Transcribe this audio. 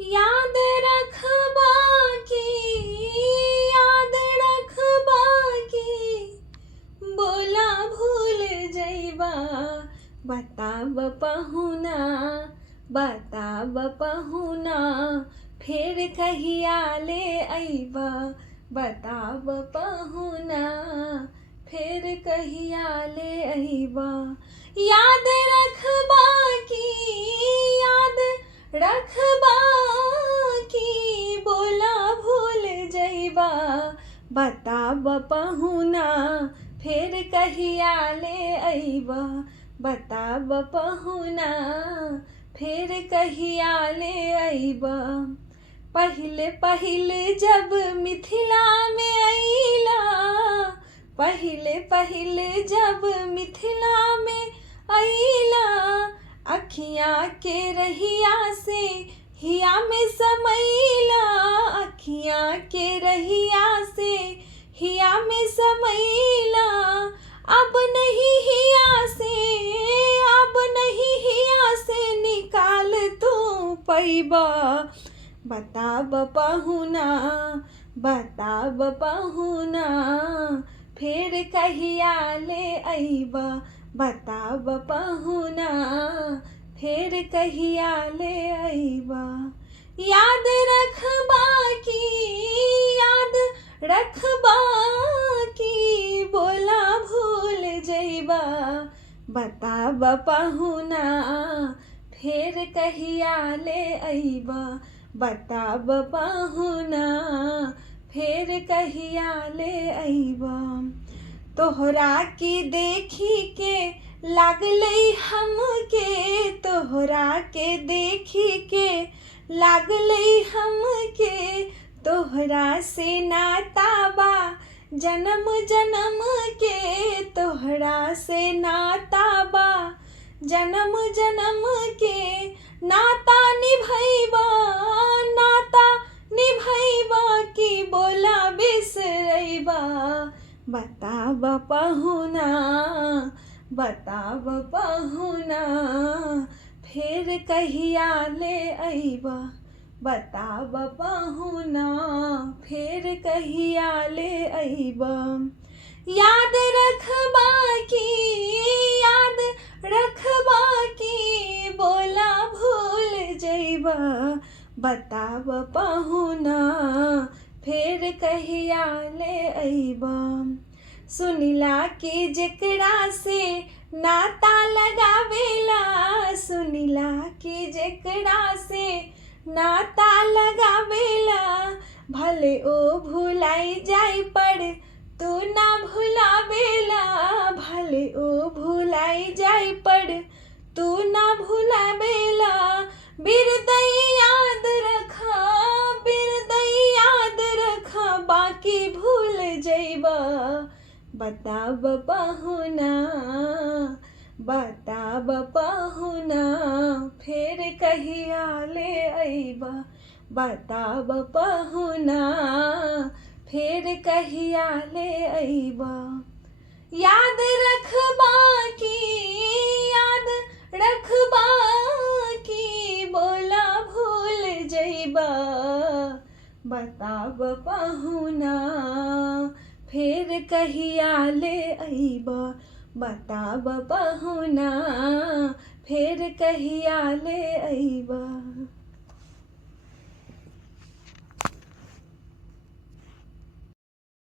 याद रखबा की, याद रखबा की, बोला भूल जइबा। बताब पहुना, बताब पहुना, फिर कहिया ले अइबा। बताब पहुना, फिर कहिया ले अइबा। याद रखबा की, याद रखबा की, बोला भूल जइबा। बताब पहुना, फिर कहिया ले अइबा। बताब पहुना, फिर कहिया ले अइबा। पहिले पहिले जब मिथिला में अइला, पहिले पहिले जब मिथिला में अइला, अखियाँ के रहिया से हिया में समैला। अखियाँ के रहिया से हिया में समैला। अब नहीं हिया से, अब नहीं हिया से निकाल तू पैबा। बताब पहुना, बताब पहुना, फिर कहिया ले अइबा। बताब पहुना, फिर कहिया ले अइबा। याद रखबा की, याद रखबा की, बोला भूल जइबा। बताब पहुना, फिर कहिया ले अइबा। बताब पहुना, फिर कहिया ले अइबा। तोहरा की देखी के लागलै हमके, तोहरा के देखी के लागलै हमके। तोहरा से नाता बा जन्म जन्म के, तोहरा से नाता बा जन्म जन्म के। नाता निभैबा, नाता निभैबा की, बोला बिसरैबा। बताब पहुना, बताब पहुना, फिर कहिया ले अइबा। बताब पहुना, फिर कहिया ले अइबा। याद रखबा की, याद रखबा की, बोला भूल जइबा। बताब पहुना, फिर कहिया ले अइबा। सुनिला कि जेकरा से नाता लगावेला, सुनिला कि जेकरा से नाता लगावेला। भले ओ भुलाई जाई पर तू ना भुलावेला। भले ओ भुलाई जाई पर तू ना भुलावेला। बिरदई याद रखा, बिरदई याद रखा, बाकी भूल जइबा। बताब पहुना, बताब पहुना, फिर कहिया ले अइबा। बताब पहुना, फिर कहिया ले अइबा। याद रखबा की, याद रखबा की, बोला भूल जइबा। बताब पहुना, फिर कहिया ले अइबा। बताब पहुना, फिर कहिया ले